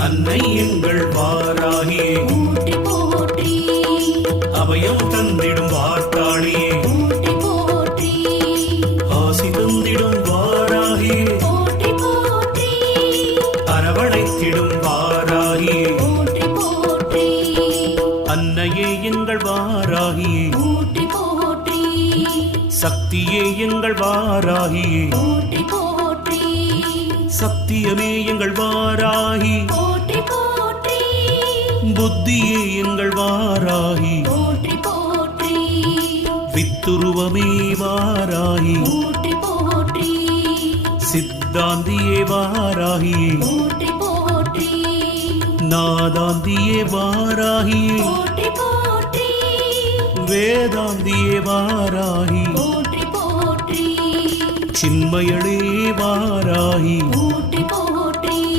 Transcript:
அன்னை எங்கள் வாராகி போற்றி போற்றி அபயம் தந்திடும் வார்த்தாளி போற்றி போற்றி ஆசி தந்திடும் வாராகி போற்றி போற்றி அரவணைத்திடும் வாராகி போற்றி போற்றி அன்னையே எங்கள் வாராகி போற்றி போற்றி சக்தியே எங்கள் வாராகி போற்றி போற்றி சத்தியமே எங்கள் வாராகி போற்றி போற்றி புத்தியே எங்கள் வாராகி போற்றி போற்றி வித்துருவமே வாராகி போற்றி போற்றி சித்தாந்தியே வாராகி போற்றி போற்றி நாதாந்தியே வாராகி போற்றி போற்றி வேதாந்தியே வாராகி போற்றி போற்றி சின்மயளே வாராகி போற்றி